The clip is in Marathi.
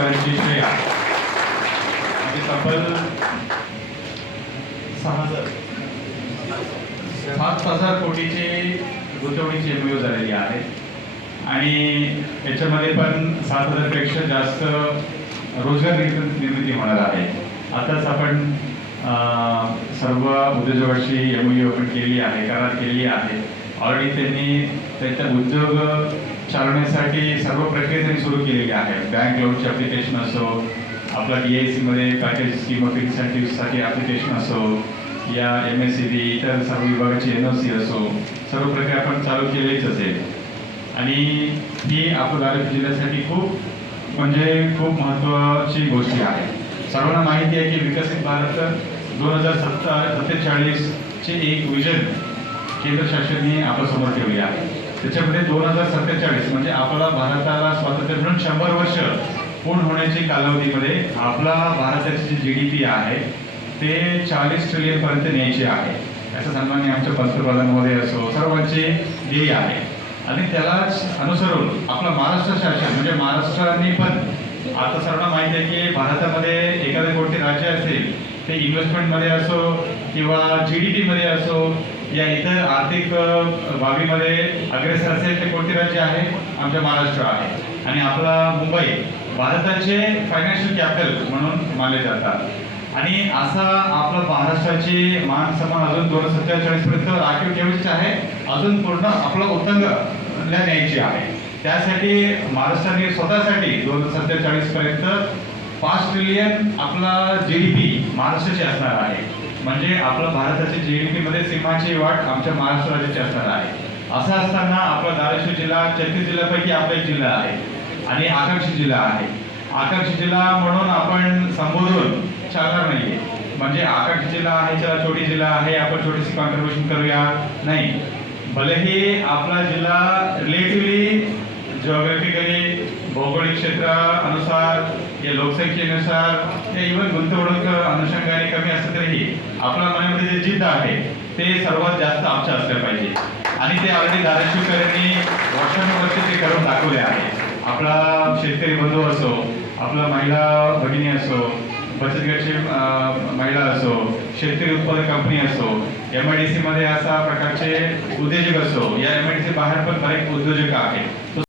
धाराशिवकरांची श्रेय आहे. म्हणजे तब्बल 7,000 कोटीची गुंतवणुकीची MOU झालेली आहे आणि याच्यामध्ये पण 7,000 पेक्षा जास्त रोजगार निर्मिती होणार आहे. आताच आपण सर्व उद्योजकांशी MOU आपण केली आहे, करार केली आहे. ऑलरेडी त्यांनी त्यांचा उद्योग चालवण्यासाठी सर्व प्रक्रिया त्यांनी सुरू केलेली आहे. बँक लोनचे ॲप्लिकेशन असो, आपला DIC मध्ये पॅकेज स्कीम ऑफ इन्सेंटिव्हसाठी ॲप्लिकेशन असो, या MSCB इतर सर्व विभागाची NOC असो, सर्व प्रक्रिया आपण चालू केलीच असेल. आणि ही आपल्या धाराशिव जिल्ह्यासाठी खूप महत्त्वाची गोष्ट आहे. सर्वांना माहिती आहे की विकसित भारत 2047 चे एक विजन केंद्र शासनाने आपल्यासमोर ठेवले आहे. त्याच्यामध्ये 2047 म्हणजे आपला भारताला स्वातंत्र्य मिळून 100 वर्ष पूर्ण होण्याच्या कालावधीमध्ये आपला भारताची जी GDP आहे ते 40 ट्रिलियन पर्यंत न्यायचे आहे. असं सन्माननीय आमच्या पंतप्रधान महोदय असो, सर्वांचे ध्येय आहे. आणि त्यालाच अनुसरून आपला महाराष्ट्र शासन म्हणजे महाराष्ट्राने पण आता सर्वांना माहिती आहे की भारतामध्ये एखादे कोणते राज्य असेल ते इन्व्हेस्टमेंटमध्ये असो किंवा GDP मध्ये असो या इतर आर्थिक बाबीमध्ये अग्रेसर असेल ते कोणते राज्य आहे? आमच्या महाराष्ट्र आहे. आणि आपला मुंबई भारताचे फायनान्शियल कॅपिटल म्हणून मानले जातात. आणि असा आपला महाराष्ट्राचे मान सन्मान अजून 2047 पर्यंत राखीव ठेवायचे आहे. अजून पूर्ण आपलं उत्तंग न्यायचे आहे. त्यासाठी महाराष्ट्राने स्वतःसाठी 2047 पर्यंत 5 ट्रिलियन आपला GDP महाराष्ट्राची असणार आहे. म्हणजे आपलं भारताच्या GDP मध्ये सिंहाची वाट आमच्या महाराष्ट्र राज्याची असणार आहे. असं असताना आपला धाराशिव जिल्हा 33 जिल्ह्यापैकी आपला एक जिल्हा आहे आणि आकांक्षी जिल्हा आहे. आकांक्षी जिल्हा म्हणून आपण संबोधून चालणार नाहीये. म्हणजे आकांक्षी जिल्हा आहे, चला छोटी जिल्हा आहे, आपण छोटीशी कॉन्ट्रीब्युशन करूया, नाही. भलेही आपला जिल्हा रिलेटिव्हली जिओग्राफिकली भौगोलिक क्षेत्रानुसार या लोकसंख्येनुसार या इव्हन गुंतवणूक अनुषंगाने कमी असलं तरीही आपल्या मनामध्ये जे जिद्द आहे ते सर्वात जास्त आमच्या असल्या पाहिजे. आणि ते ऑलरेडी धाराशिवकरांनी वर्षानुवर्ष ते करून दाखवले आहे. आपला शेतकरी बंधू असो, आपला महिला भगिनी असो, बचत गटाची महिला असो, शेतकरी उत्पादक कंपनी असो, MIDC मध्ये अशा प्रकारचे उद्योजक असो, या MIDC बाहेर पण बरेच उद्योजक आहेत.